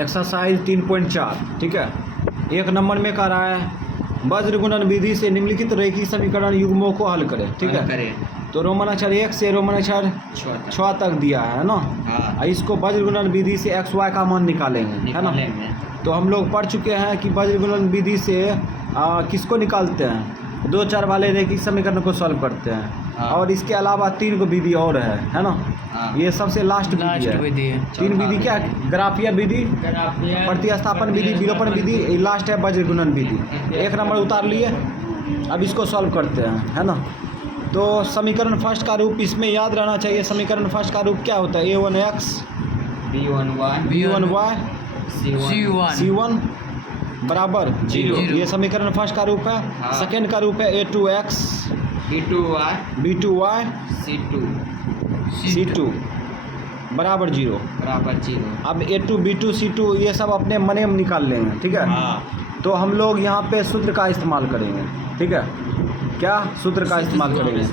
Exercise 3.4, ठीक है। एक नंबर में कह रहा है वज्र गुणन विधि से निम्नलिखित रेखीय समीकरण युग्मों को हल करें, ठीक है। तो रोमन अक्षर 1 से रोमन अक्षर 6 तक दिया है ना। हाँ। इसको वज्र गुणन विधि से एक्स वाई का मान निकालेंगे, है ना। तो हम लोग पढ़ चुके हैं कि वज्र गुणन विधि से किसको निकालते हैं, 2 चर वाले रेखीय समीकरण को सॉल्व करते हैं। हाँ। और इसके अलावा 3 को विधि और है ना। हाँ। ये सबसे लास्ट विधि है। 3 विधि क्या, ग्राफीय विधि, प्रतिस्थापन विधि, विलोपन विधि, लास्ट है वज्र गुणन विधि। 1 नंबर उतार लिए, अब इसको सॉल्व करते हैं, है ना। तो समीकरण फर्स्ट का रूप इसमें याद रहना चाहिए। समीकरण फर्स्ट का रूप क्या होता है, a1x b1y c1 बराबर 0। ये समीकरण फर्स्ट का रूप है। हाँ। सेकेंड का रूप है a2x b2y c2 बराबर 0। अब a2 b2 c2 ये सब अपने मने में निकाल लेंगे, ठीक है। हाँ। तो हम लोग यहाँ पे सूत्र का इस्तेमाल करेंगे, ठीक है। क्या सूत्र का इस्तेमाल करेंगे,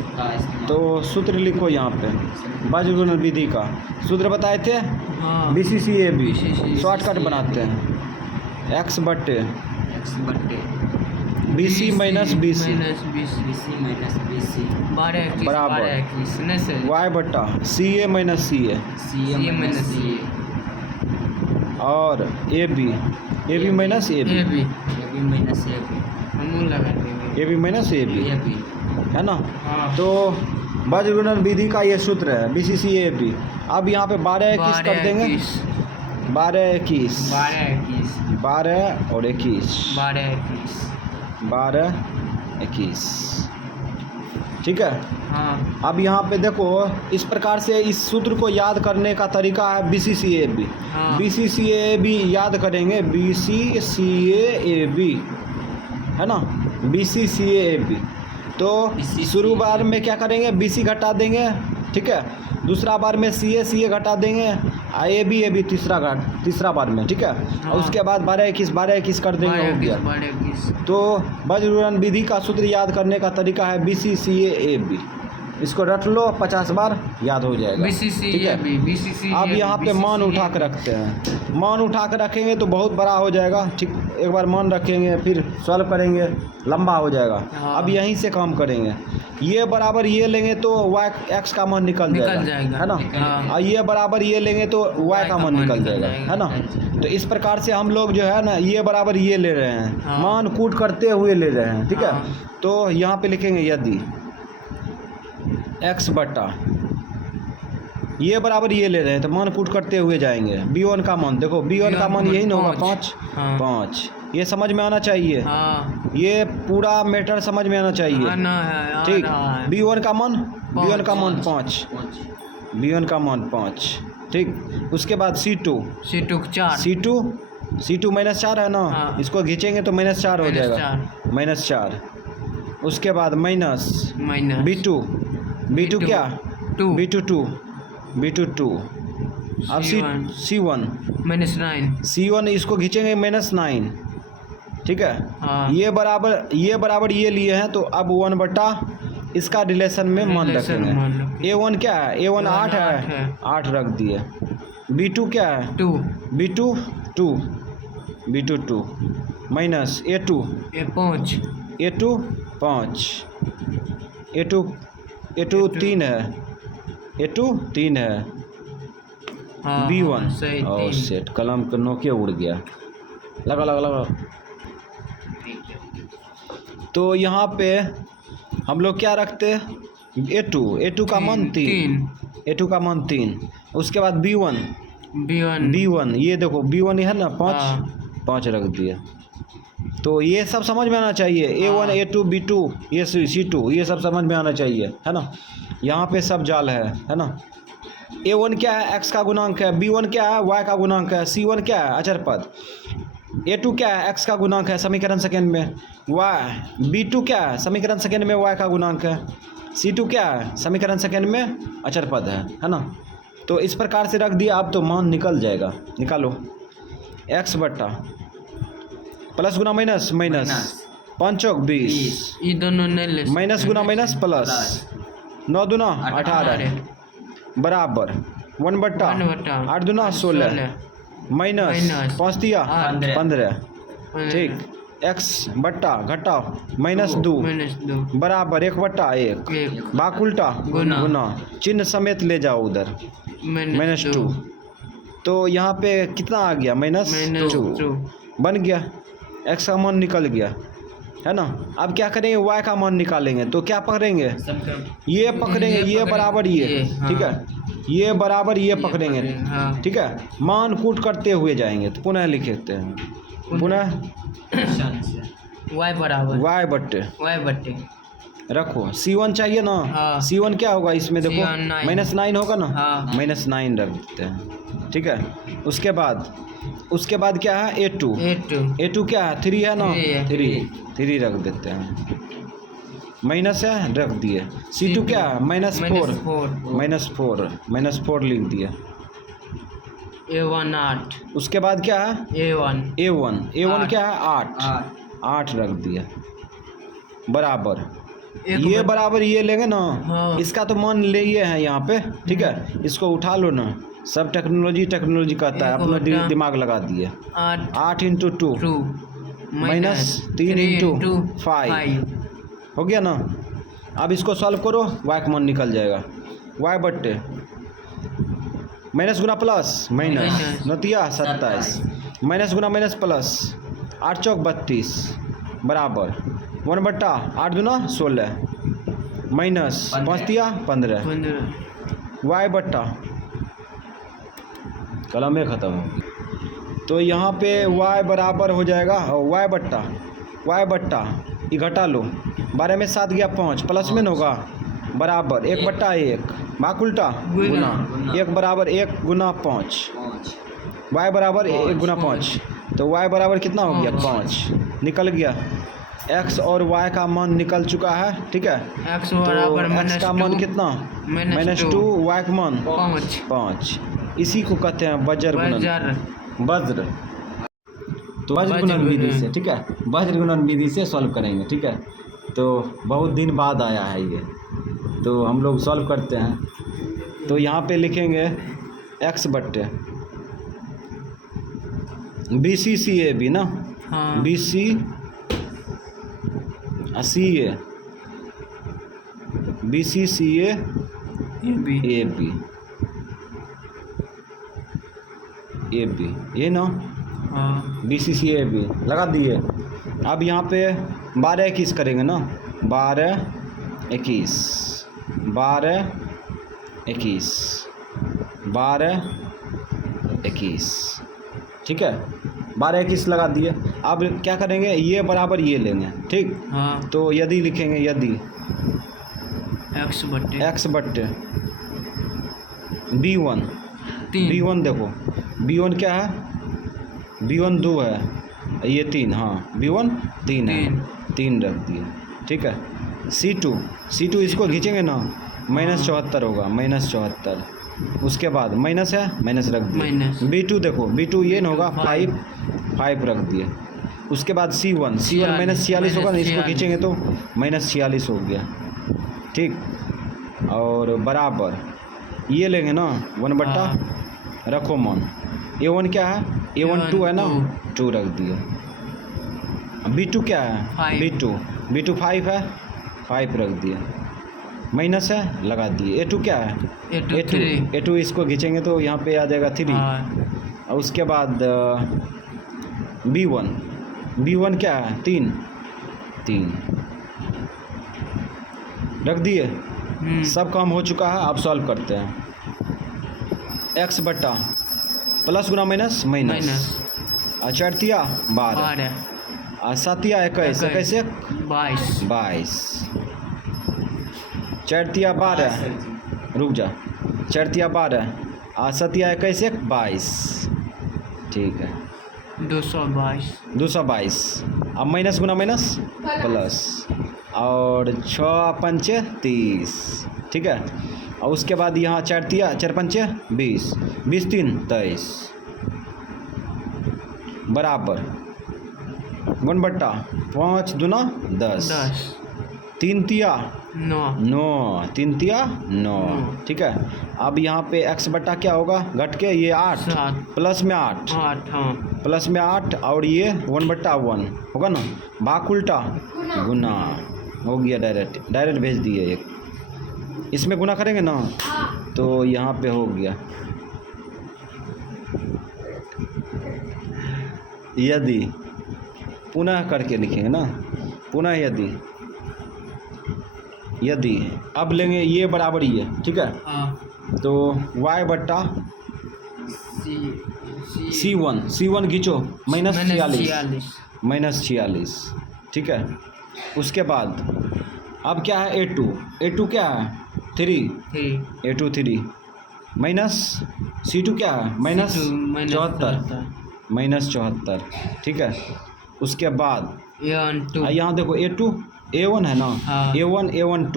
तो सूत्र लिखो यहाँ पे। वज्र गुणन विधि का सूत्र बताए थे, BCCAB, शॉर्टकट बनाते हैं। x बट्टे BC माइनस BC बराबर y बट्टा CA माइनस CA और AB minus AB minus AB, है ना। तो वज्र गुणन विधि का ये सूत्र है BCCAB। अब यहाँ पे 12 21 कर देंगे, 12 21 12 और 21 12 21, ठीक है। हाँ। अब यहाँ पे देखो, इस प्रकार से इस सूत्र को याद करने का तरीका है BCCAB। हाँ। BCCAB याद करेंगे, BCCAB, है ना, BCCAB। तो शुरू बार में क्या करेंगे, BC घटा देंगे, ठीक है। दूसरा बार में CA घटा देंगे, AB तीसरा बार में, ठीक है। और उसके बाद 12 21 कर देंगे, हो गया। तो वज्र गुणन विधि का सूत्र याद करने का तरीका है BCCAB। इसको रट लो, 50 बार याद हो जाएगा, ठीक है। अब यहाँ पे मान उठा के रखते हैं। मान उठा के रखेंगे तो बहुत बड़ा हो जाएगा, ठीक। एक बार मान रखेंगे फिर सॉल्व करेंगे, लंबा हो जाएगा। हाँ। अब यहीं से काम करेंगे। ये बराबर ये लेंगे तो x का मान निकल जाएगा, है ना। हाँ। और ये बराबर ये लेंगे तो y का मान निकल जाएगा, है ना। तो इस प्रकार से हम लोग जो है ना, ये बराबर ये ले रहे हैं। हाँ। मान कूट करते हुए ले रहे हैं, ठीक है। हाँ। तो यहाँ पे लिखेंगे यदि x बट्टा ये बराबर ये ले रहे हैं, तो मान पुट करते हुए जाएंगे। B1 का मान देखो, B1 का मान यही ना होगा, 5। ये समझ में आना चाहिए। हाँ। ये पूरा मैटर समझ में आना चाहिए, ठीक। B1 का मान 5, B1 का मान 5, ठीक। उसके बाद C2 माइनस 4 है ना। हाँ। इसको खींचेंगे तो -4 हो जाएगा, -4। उसके बाद माइनस B2 क्या, B2 2। अब C1 -9, इसको खींचेंगे -9, ठीक है। हाँ। ये बराबर ये लिए हैं, तो अब 1 बटा इसका रिलेशन में मान रखेंगे। A1 क्या है, A1 8 है, 8 रख दिए। B2 क्या है, 2 माइनस A2 5, A2 3 है, B1 और सेट कलम का नोके उड़ गया, लगा। तो यहाँ पे हम लोग क्या रखते हैं, A2 का मान 3, उसके बाद B1 ये देखो, B1 है ना 5 रख दिया। तो ये सब समझ में आना चाहिए। A1 A2 B2 ये C2 ये सब समझ में आना चाहिए, है ना। यहाँ पे सब जाल है ना। A1 क्या है, x का गुणांक है। B1 क्या है, y का गुणांक है। C1 क्या है, अचर पद। A2 क्या है, x का गुणांक है समीकरण सेकेंड में। B2 क्या है, समीकरण सेकेंड में y का गुणांक है। C2 क्या है, समीकरण सेकेंड में अचर पद है ना। तो इस प्रकार से रख दिया, अब तो मान निकल जाएगा। निकालो, x बट्टा प्लस गुना माइनस 5 चौक 20, ये दोनों माइनस गुना माइनस प्लस 9 दूना 18 बराबर 1 बट्टा 8 दूना 16 माइनस 5 तिया 15, पंद्रह। ठीक। x बट्टा घटाओ -2 बराबर 1/1 एक। बाक उल्टा गुना। चिन्ह समेत ले जाओ उधर -2। तो यहाँ पे कितना आ गया -2 बन गया, x का मान निकल गया है ना। अब क्या करेंगे, y का मान निकालेंगे। तो क्या पकड़ेंगे, ये पकड़ेंगे, ये बराबर ये, ठीक है, ये बराबर ये पकड़ेंगे, ठीक है। मान कूट करते हुए जाएंगे। तो पुनः लिखते हैं, पुनः y बराबर y बट्टे रखो। C1 चाहिए ना, हाँ। C1 क्या होगा इसमें देखो, C1 -9 होगा ना, हाँ। -9 रख देते हैं, ठीक है। उसके बाद क्या है, A2 क्या है, 3 है ना, 3 रख देते हैं, माइनस है रख दिए। C2 क्या है, -4 लिख दिया। A1 8, उसके बाद क्या है, A1 क्या है, 8 रख दिया बराबर। ये बराबर ये लेंगे ना, हाँ। इसका तो मान ले ये है यहाँ पे, ठीक है। इसको उठा लो ना, सब टेक्नोलॉजी कहता है, अपना दिमाग लगा दिए। 8 × 2 -3 × 5 हो गया ना। अब इसको सॉल्व करो, y का मान निकल जाएगा। y बट्टे माइनस गुना प्लस माइनस 27 माइनस गुना माइनस प्लस 8 चौक 32 बराबर 1/8 दूना 16 माइनस 5 तिया 15 y बट्टा कलम में ख़त्म हो। तो यहाँ पे y बराबर हो जाएगा y बट्टा ये घटा लो, 12 में 7 गया 5 प्लस में न होगा बराबर 1/1 भाग उल्टा गुना 1 बराबर 1 गुना 5 y बराबर 1 गुना 5। तो y बराबर कितना हो गया 5 निकल गया। x और y का मान निकल चुका है, ठीक है। x तो x का मान कितना -2 y का मान 5। इसी को कहते हैं वज्र गुणन। तो वज्र गुणन विधि से, ठीक है, वज्र गुणन विधि से सॉल्व करेंगे, ठीक है। तो बहुत दिन बाद आया है ये, तो हम लोग सॉल्व करते हैं। तो यहाँ पे लिखेंगे x बट्टे BCCAB ना, हाँ। BC CA AB ये ना, हाँ। BCCAB लगा दिए। अब यहाँ पे 12-21 करेंगे ना, 12-21 ठीक है, 12-21 लगा दिए। अब क्या करेंगे, ये बराबर ये लेंगे, ठीक। हाँ। तो यदि लिखेंगे, यदि x बट्टे B1 देखो B1 क्या है, B1 2 है, ये 3, हाँ B1 3 है, 3 रख दिए, ठीक है। C2 इसको खींचेंगे ना, -74 होगा, -74। उसके बाद माइनस है, माइनस रख दिए। B2 देखो, B2 ये न होगा 5 रख दिए। उसके बाद C1 -46 होगा ना, इसको खींचेंगे तो -46 हो गया, ठीक। और बराबर ये लेंगे ना 1/, रखो मान। A1 क्या है, A1 2 है ना, 2 रख दिए। B2 क्या है, B2 5 है, 5 रख दिए, माइनस है लगा दिए। A2 क्या है, A2 इसको खींचेंगे तो यहाँ पे आ जाएगा 3। और उसके बाद B1 क्या है, 3 रख दिए। सब काम हो चुका है। अब सॉल्व करते हैं। x बट्टा प्लस गुना माइनस और 4 तिया 12 और 7 तिया 21 22 4 तिया 12 रुक जा 4 तिया 12 और 7 तिया 21 22 ठीक है 222। अब माइनस गुना माइनस प्लस और 6 पंचे 30 ठीक है। और उसके बाद यहाँ 4 तिया 4 पंचे 20 20 3 23 बराबर 1/5 दूना 10 3 तिया 9 9, 3 तिया 9। ठीक है, अब यहाँ पे x बट्टा क्या होगा घट के, ये 8 7 प्लस में 8 8 हाँ प्लस में 8 और ये 1/1 होगा ना, भाग उल्टा गुना हो गया, डायरेक्ट भेज दिए एक। इसमें गुना करेंगे ना तो यहाँ पे हो गया, यदि पुनः करके लिखेंगे ना, पुनः यदि अब लेंगे ये बराबरी है। ठीक है, हाँ तो y बट्टा C1 खींचो -46 -46। ठीक है, उसके बाद अब क्या है A2 क्या है 3 A2 3 माइनस C2 क्या है -74 -74। ठीक है, उसके बाद यहाँ देखो A1 है ना, हाँ। A1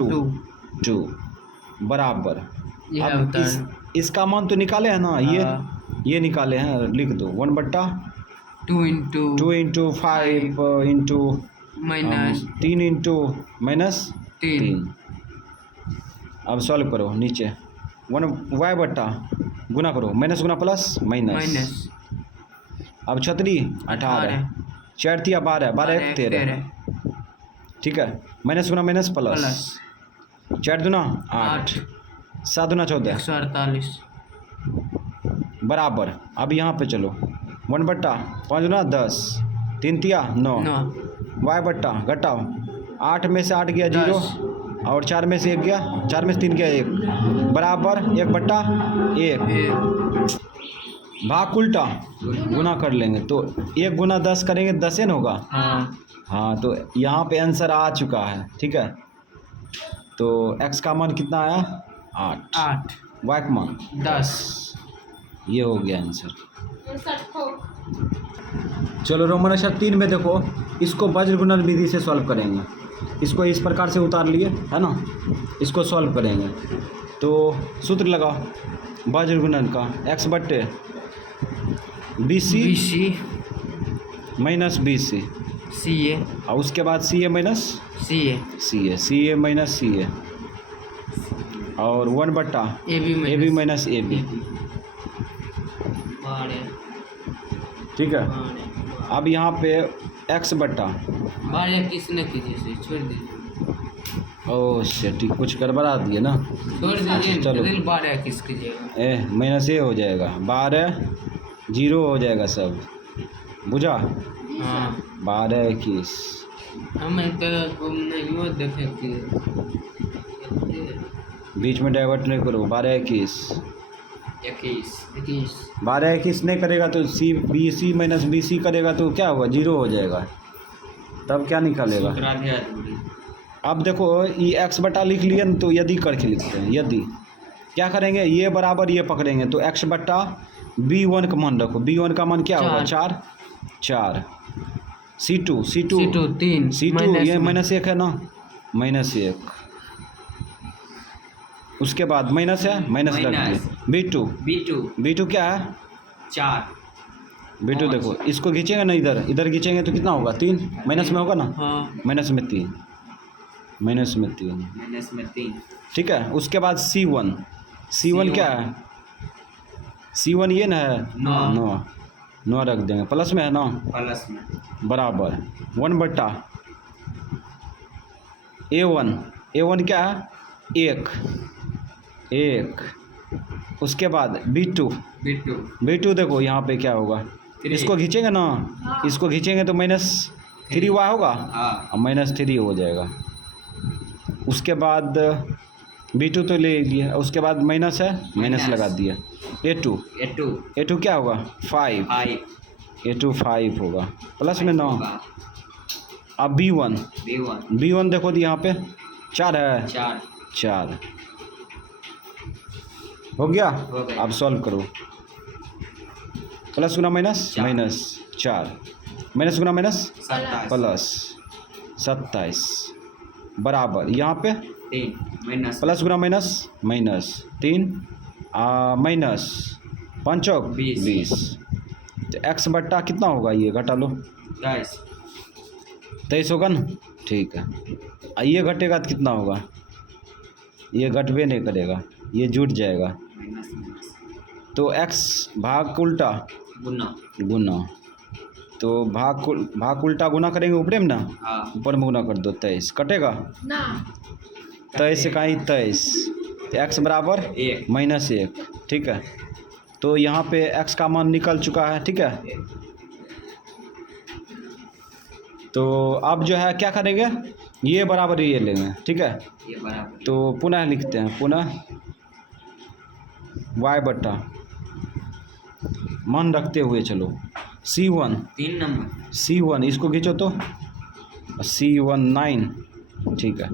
2 बराबर, अब इसका मान तो निकाले हैं ना, ये निकाले हैं, लिख दो 1/2 इंटू 5 इंटू माइनस 3 इंटू -3। अब सॉल्व करो, नीचे 1 y बट्टा गुना करो, माइनस गुना प्लस माइनस। अब 18 4 तिया 12 12 1 13। ठीक है, माइनस गुना माइनस प्लस 4 दूना 8 7 दूना 14 148 बराबर। अब यहाँ पे चलो 1/5 दूना 10 3 तिया 9 y बट्टा घटाओ, 8 में से 8 गया 0 और 4 में से 1 गया, 4 में से 3 गया 1 बराबर 1/1 भाग उल्टा गुना कर लेंगे, तो 1 गुना 10 करेंगे 10 न होगा। हाँ, तो यहाँ पे आंसर आ चुका है। ठीक है, तो x का मान कितना आया 8, y का मान 10, ये हो गया आंसर। चलो रोमन अक्षर 3 में देखो, इसको वज्र गुणन विधि से सॉल्व करेंगे। इसको इस प्रकार से उतार लिए है ना, इसको सॉल्व करेंगे तो सूत्र लगाओ वज्र गुणन का, x बट्टे BC माइनस BC CA और उसके बाद CA minus CA minus CA और 1/, AB माइनस AB। ठीक है, अब यहाँ पे x बट्टा किसने कीजिए छोड़ दीजिए, ओह शिट, कुछ गड़बड़ा दिए ना, छोड़ दीजिए। चलो 12 किस कीजिएगा, माइनस ए हो जाएगा, 12 0 हो जाएगा सब, बुझा। हाँ 12 21 हम तो नहीं देखे कि बीच में डाइवर्ट नहीं करो, 12 21 12 21 नहीं करेगा तो BC माइनस BC करेगा तो क्या होगा 0 हो जाएगा, तब क्या निकालेगा। अब देखो ये x बटा लिख लिए न, तो यदि करके लिखते हैं, यदि क्या करेंगे, ये बराबर ये पकड़ेंगे तो x बट्टा B1 का मान रखो, B1 का मान क्या होगा 4 C2 3 ये -1 है ना, -1। उसके बाद माइनस है, माइनस रख दिए। B2 क्या है 4 B2 देखो, इसको खींचेंगे ना, इधर खींचेंगे तो कितना होगा 3 माइनस में होगा ना, माइनस में 3। ठीक है, उसके बाद C1 क्या है, C1 ये ना है 9 रख देंगे, प्लस में है ना, बराबर 1/, A1 क्या है 1। उसके बाद B2 देखो यहाँ पे क्या होगा, इसको खींचेंगे ना, इसको खींचेंगे तो -3y होगा, -3 हो जाएगा। उसके बाद B2 तो ले लिया, उसके बाद माइनस है, माइनस लगा दिया। A2 क्या होगा 5, A2 5 होगा, प्लस में 9। अब B1 देखो तो यहाँ पे 4 है, 4 हो गया। अब सॉल्व करो, प्लस गुना माइनस 4 माइनस गुना माइनस प्लस 27 बराबर, यहाँ पे प्लस गुना माइनस 3 माइनस 5 20। तो x बट्टा कितना होगा, ये घटा लो 23 होगा ना। ठीक है, ये घटेगा तो कितना होगा ये घटवे नहीं करेगा, ये जुट जाएगा। तो x भाग उल्टा गुना। गुना, तो भाग उल्टा गुना करेंगे ऊपर में ना, हाँ ऊपर में गुना कर दो, 23 कटेगा ना 23 से कहीं 23, तो x बराबर एक। -1। ठीक है, तो यहाँ पे x का मान निकल चुका है। ठीक है, तो अब जो है क्या करेंगे, ये बराबर ये लेंगे। ठीक है, ये बराबर तो पुनः लिखते हैं, पुनः y बट्टा मान रखते हुए चलो C1 3 नंबर। C1 इसको खींचो तो C1 9। ठीक है,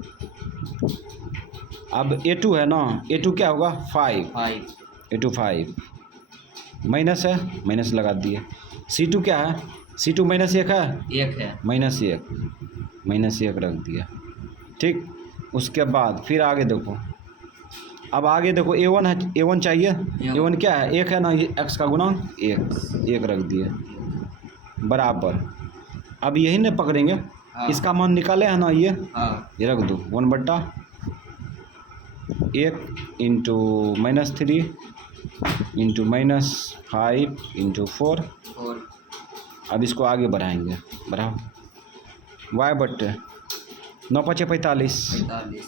अब A2 है ना, A2 क्या होगा 5, 5 A2 5 माइनस है, माइनस लगा दिए। C2 क्या है, C2 -1 है, 1 है। -1 रख दिया। ठीक, उसके बाद फिर आगे देखो, अब आगे देखो A1 है, A1 चाहिए, A1 क्या है 1 है ना, x का गुणांक 1 रख दिए बराबर। अब यही ने पकड़ेंगे, हाँ। इसका मान निकाले है ना, ये हाँ रख दो 1 बट्टा 1 इंटू -3 इंटू -5 इंटू 4। और अब इसको आगे बढ़ाएंगे, बढ़ाओ y बट्टे 9 × 5 = 45 45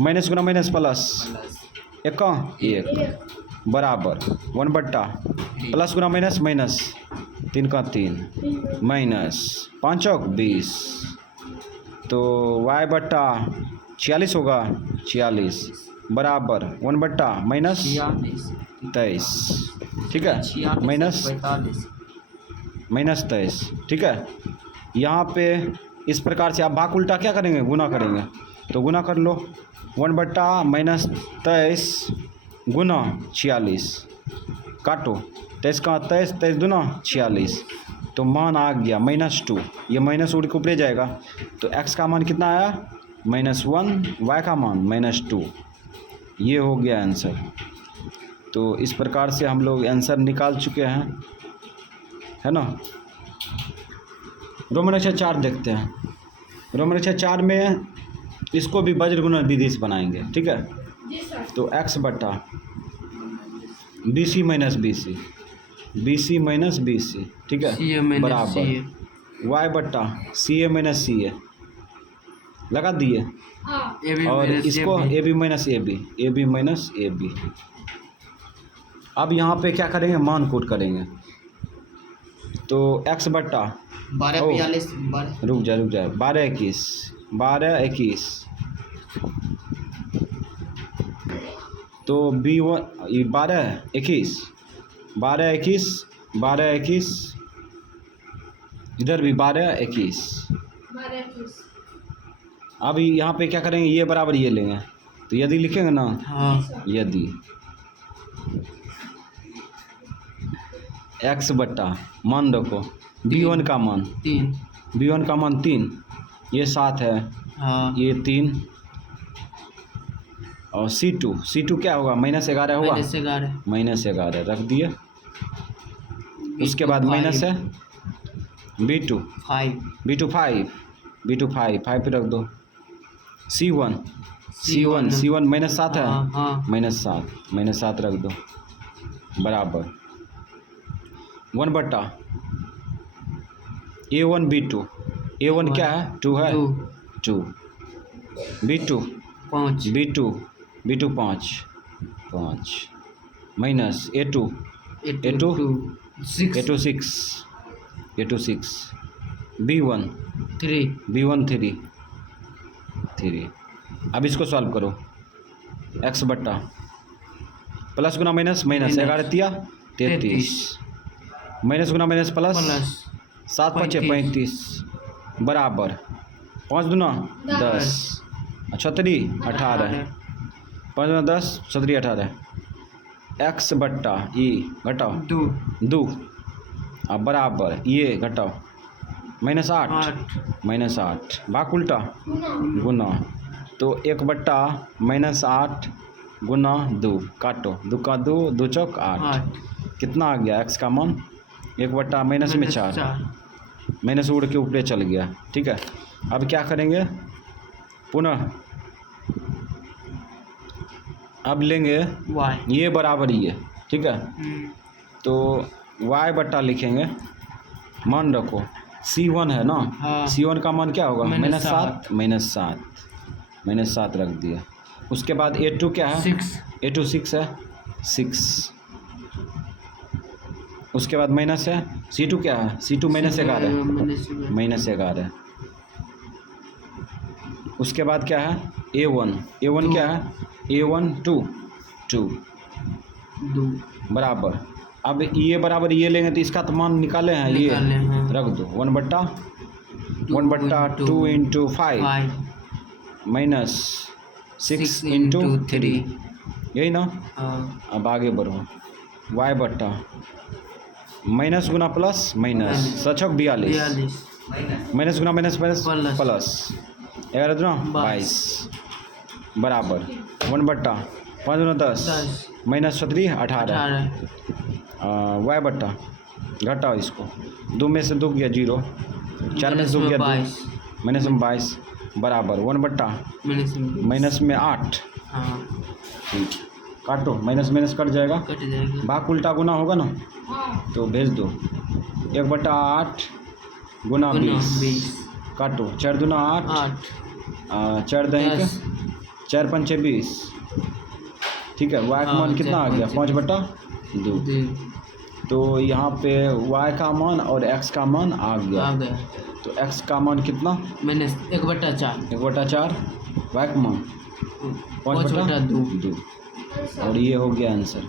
माइनस गुना माइनस प्लस प्लस 1 बराबर 1 बट्टा प्लस गुना माइनस माइनस 3 का 3 माइनस 5 × 20, तो y बट्टा 46 होगा, 46 बराबर 1 बट्टा माइनस 23। ठीक है, माइनस 45 -23। ठीक है, यहाँ पे इस प्रकार से आप भाग उल्टा क्या करेंगे, गुना करेंगे, तो गुना कर लो 1 बट्टा -23 गुना 46, काटो 23 का 23, 23 दूना 46, तो मान आ गया -2। ये माइनस उड़ के ऊपर जाएगा, तो x का मान कितना आया -1, y का मान -2। ये हो गया आंसर। तो इस प्रकार से हम लोग आंसर निकाल चुके हैं, है ना। रोमन अक्षर 4 देखते हैं। रोमन अक्षर 4 में इसको भी वज्र गुणन विधि से बनाएंगे। ठीक है, जी सर। तो x बटा BC minus BC minus BC। ठीक है, बराबर y बटा CA माइनस CA लगा दिए, हाँ और इसको AB minus AB minus AB। अब यहाँ पे क्या करेंगे, मान कोट करेंगे, तो x बट्टा 12 ओ। 42 रुक जा 12 21 तो B1 12 21 इधर भी 12 21। 12 अब यहाँ पे क्या करेंगे, ये बराबर ये लेंगे, तो यदि लिखेंगे ना, हाँ यदि x बट्टा मान रखो B1 का मान 3 B1 का मान 3, ये 7 है, हाँ ये 3, और C2 क्या होगा -11 होगा, -11 रख दिए। उसके बाद माइनस है B2 5 पे रख दो। C1 -7 है, हाँ -7 रख दो बराबर 1 बट्टा A1 B2 A1 क्या है 2 है, 2 B2 5 माइनस A2 6 B1 3। अब इसको सॉल्व करो, x बट्टा प्लस गुना माइनस 11 तिया 33 माइनस गुना माइनस प्लस 7 5 35 बराबर 5 दूना 10 36 18 5 दूना 10 37 18 x बट्टा ई घटाओ 2 अब बराबर ये घटाओ -8 भाग उल्टा गुना, तो 1 बट्टा -8 गुना 2 काटो 2 का 2 2 चौक 8 कितना आ गया x का मान 1 बट्टा माइनस में 4 माइनस उड़ के ऊपर चल गया। ठीक है, अब क्या करेंगे, पुनः अब लेंगे वाई। ये बराबर ये, ठीक है। तो y बट्टा लिखेंगे, मान रखो C1 है ना, हाँ। C1 का मान क्या होगा? -7। -7 -7 रख दिया। उसके बाद A2 क्या है? 6। A2 6 है, 6। उसके बाद माइनस है, C2 क्या है? C2 -11 है, -11। उसके बाद क्या है? A1 क्या है? A1 2 बराबर। अब ये बराबर ये लेंगे तो इसका तो मान निकाले हैं, ये निकाले हैं। रख दो। 1/2 इंटू 5 माइनस 6 इंटू 3, यही ना। अब आगे बढ़ो, y बट्टा माइनस गुना प्लस माइनस, सचक 42, माइनस गुना माइनस प्लस 11 दूना 22 बराबर 1/5 गुना 10 माइनस 17 18। y बट्टा घटाओ इसको, 2 में से 2 गया 0, 4 में से 2 गया 2, माइनस में 22 बराबर 1/, माइनस में 8। ठीक, काटो, माइनस माइनस कट जाएगा, कट जाएगा। भाग उल्टा गुना होगा ना, हाँ। तो भेज दो। 1/8 गुना 20 काटो, 4 दूना 8 4 दही 4 पंचे 20, ठीक है। y का मान कितना आ गया? 5/2। तो यहाँ पे y का मान और x का मान आ गया। तो x का मान कितना? -1/4। 1/4, y का मान 5/2 और ये हो गया आंसर।